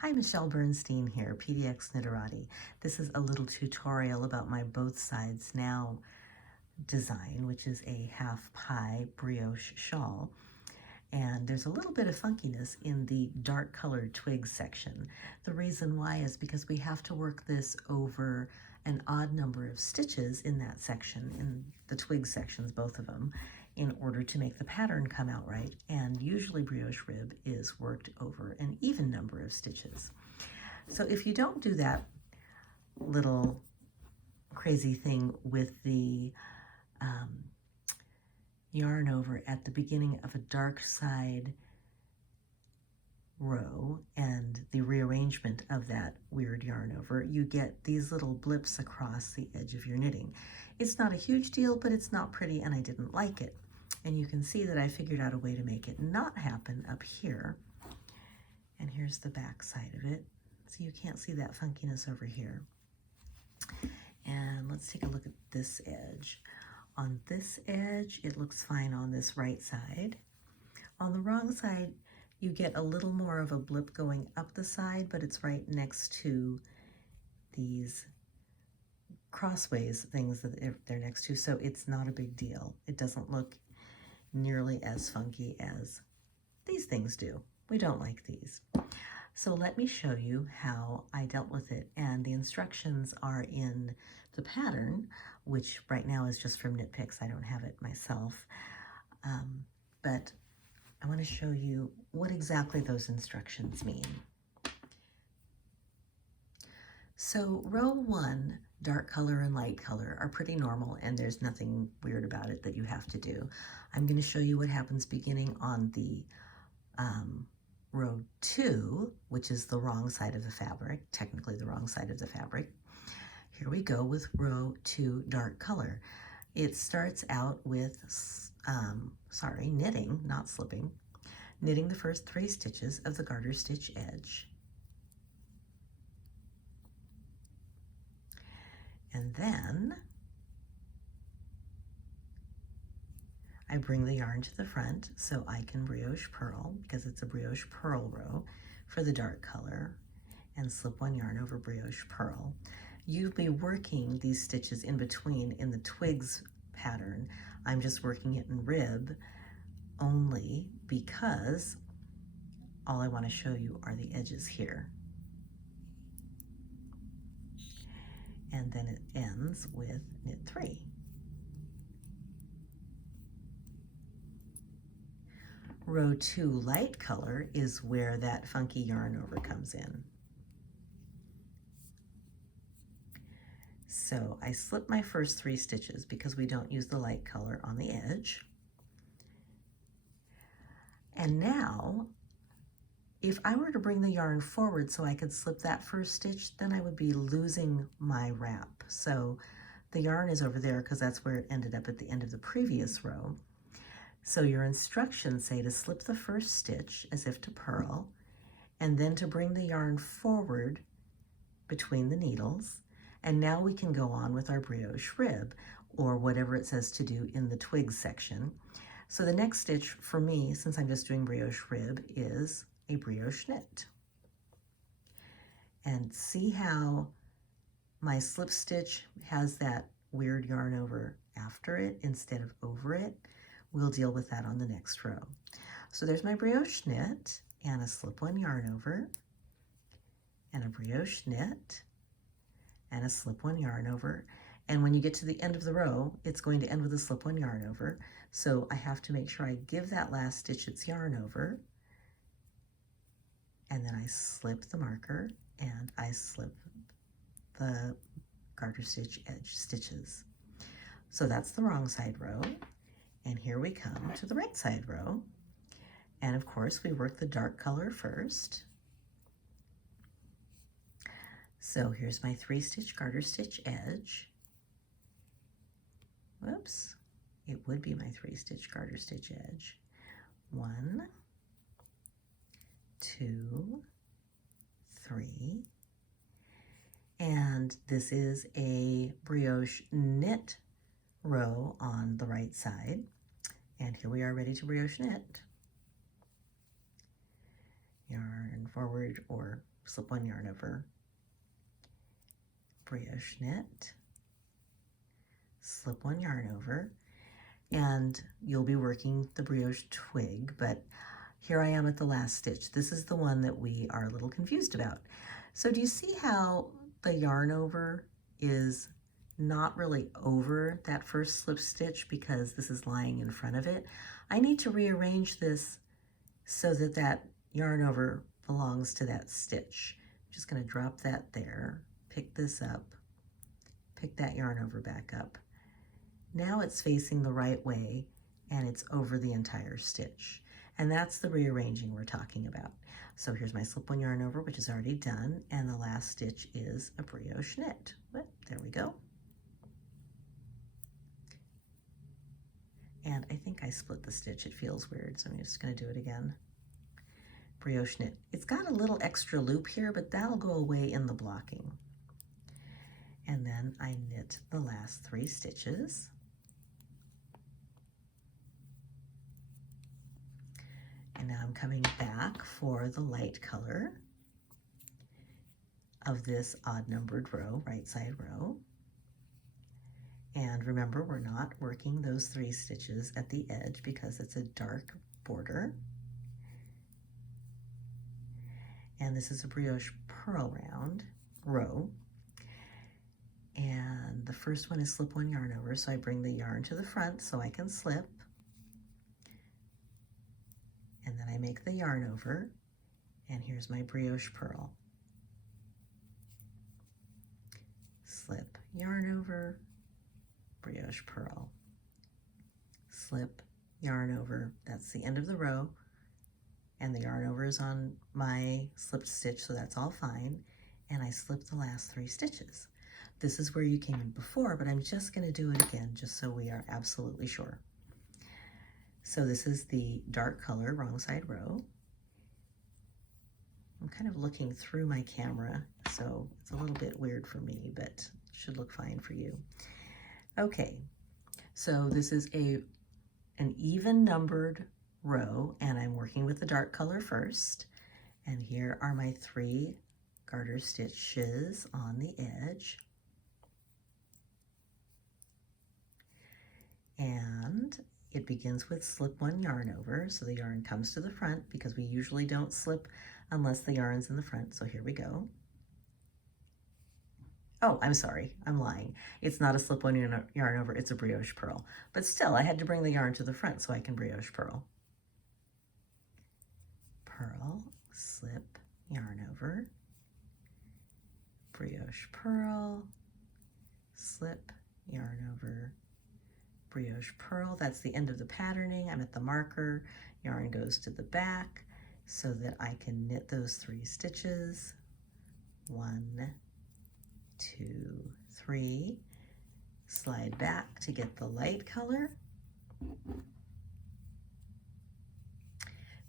Hi, Michelle Bernstein here, PDX Knitterati. This is a little tutorial about my both sides now design, which is a half pie brioche shawl. And there's a little bit of funkiness in the dark colored twigs section. The reason why is because we have to work this over an odd number of stitches in that section, in the twig sections, both of them, in order to make the pattern come out right. And usually brioche rib is worked over an even number of stitches. So if you don't do that little crazy thing with the yarn over at the beginning of a dark side row and the rearrangement of that weird yarn over, you get these little blips across the edge of your knitting. It's not a huge deal, but it's not pretty and I didn't like it. And you can see that I figured out a way to make it not happen up here. And here's the back side of it. So you can't see that funkiness over here. And let's take a look at this edge. On this edge, it looks fine on this right side. On the wrong side, you get a little more of a blip going up the side, but it's right next to these crossways things that they're next to, so it's not a big deal. It doesn't look nearly as funky as these things do. We don't like these. So let me show you how I dealt with it, and the instructions are in the pattern, which right now is just from Knit Picks. I don't have it myself, but I want to show you what exactly those instructions mean. So row 1, dark color and light color, are pretty normal and there's nothing weird about it that you have to do. I'm going to show you what happens beginning on the row 2, which is the wrong side of the fabric, technically the wrong side of the fabric. Here we go with row 2, dark color. It starts out with, knitting, not slipping, knitting the first 3 stitches of the garter stitch edge. And then I bring the yarn to the front so I can brioche purl, because it's a brioche purl row for the dark color, and slip 1 yarn over brioche purl. You'll be working these stitches in between in the twigs pattern. I'm just working it in rib only because all I want to show you are the edges here. And then it ends with knit 3. Row 2 light color is where that funky yarn over comes in. So I slip my first 3 stitches because we don't use the light color on the edge. And now, if I were to bring the yarn forward so I could slip that first stitch, then I would be losing my wrap. So the yarn is over there because that's where it ended up at the end of the previous row. So your instructions say to slip the first stitch as if to purl, and then to bring the yarn forward between the needles. And now we can go on with our brioche rib, or whatever it says to do in the twigs section. So the next stitch for me, since I'm just doing brioche rib, is a brioche knit. And see how my slip stitch has that weird yarn over after it instead of over it? We'll deal with that on the next row. So there's my brioche knit and a slip 1 yarn over, and a brioche knit and a slip 1 yarn over. And when you get to the end of the row, it's going to end with a slip 1 yarn over. So I have to make sure I give that last stitch its yarn over, and then I slip the marker and I slip the garter stitch edge stitches. So that's the wrong side row. And here we come to the right side row. And of course we work the dark color first. So here's my 3-stitch garter stitch edge. Whoops, it would be my 3-stitch garter stitch edge. 1, 2, 3. And this is a brioche knit row on the right side. And here we are ready to brioche knit. Yarn forward or slip one yarn over, brioche knit, slip one yarn over, and you'll be working the brioche twig, but here I am at the last stitch. This is the one that we are a little confused about. So do you see how the yarn over is not really over that first slip stitch because this is lying in front of it? I need to rearrange this so that that yarn over belongs to that stitch. I'm just going to drop that there, pick this up, pick that yarn over back up. Now it's facing the right way and it's over the entire stitch. And that's the rearranging we're talking about. So here's my slip one yarn over, which is already done, and the last stitch is a brioche knit. There we go. And I think I split the stitch. It feels weird, so I'm just going to do it again. Brioche knit. It's got a little extra loop here, but that'll go away in the blocking. And then I knit the last 3 stitches. And now I'm coming back for the light color of this odd numbered row, right side row. And remember, we're not working those 3 stitches at the edge because it's a dark border. And this is a brioche purl row. And the first one is slip one yarn over, so I bring the yarn to the front so I can slip. And then I make the yarn over, and here's my brioche purl. Slip, yarn over, brioche purl. Slip, yarn over. That's the end of the row, and the yarn over is on my slipped stitch, so that's all fine. And I slip the last 3 stitches. This is where you came in before, but I'm just going to do it again just so we are absolutely sure. So this is the dark color, wrong side row. I'm kind of looking through my camera, so it's a little bit weird for me, but it should look fine for you. Okay, so this is an even numbered row, and I'm working with the dark color first. And here are my 3 garter stitches on the edge. And it begins with slip one yarn over, so the yarn comes to the front because we usually don't slip unless the yarn's in the front. So here we go. Oh, I'm sorry, I'm lying. It's not a slip one yarn over, it's a brioche purl. But still, I had to bring the yarn to the front so I can brioche purl. Purl, slip, yarn over, brioche purl, slip, yarn over, brioche purl. That's the end of the patterning. I'm at the marker. Yarn goes to the back so that I can knit those 3 stitches. 1, 2, 3. Slide back to get the light color.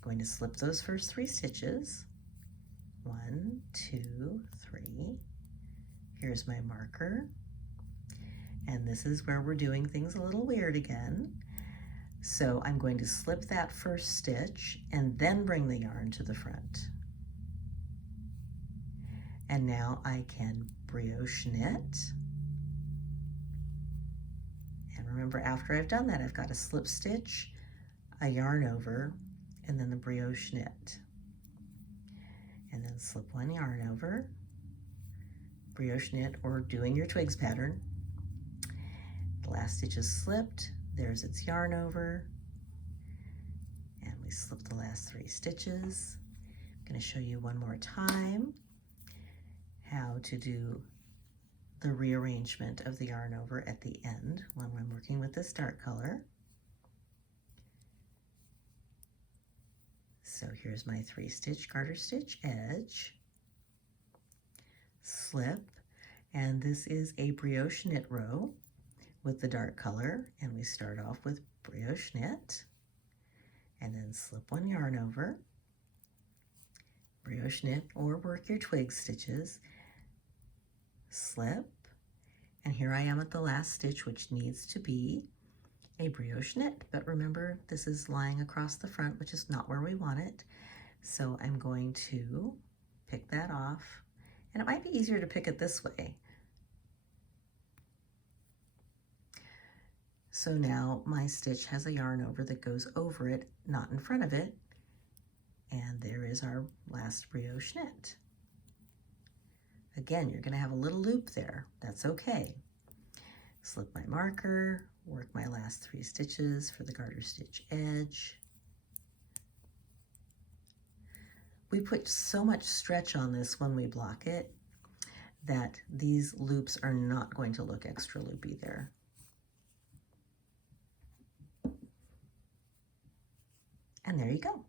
Going to slip those first 3 stitches. 1, 2, 3. Here's my marker. And this is where we're doing things a little weird again. So I'm going to slip that first stitch and then bring the yarn to the front. And now I can brioche knit. And remember, after I've done that, I've got a slip stitch, a yarn over, and then the brioche knit. And then slip one yarn over, brioche knit, or doing your twigs pattern. The last stitch is slipped, there's its yarn over, and we slip the last 3 stitches. I'm going to show you one more time how to do the rearrangement of the yarn over at the end when I'm working with this dark color. So here's my 3-stitch garter stitch edge, slip, and this is a brioche knit row with the dark color, and we start off with brioche knit, and then slip one yarn over, brioche knit, or work your twig stitches, slip, and here I am at the last stitch, which needs to be a brioche knit, but remember, this is lying across the front, which is not where we want it. So I'm going to pick that off, and it might be easier to pick it this way. So now my stitch has a yarn over that goes over it, not in front of it, and there is our last brioche knit. Again, you're going to have a little loop there. That's okay. Slip my marker, work my last 3 stitches for the garter stitch edge. We put so much stretch on this when we block it that these loops are not going to look extra loopy there. And there you go.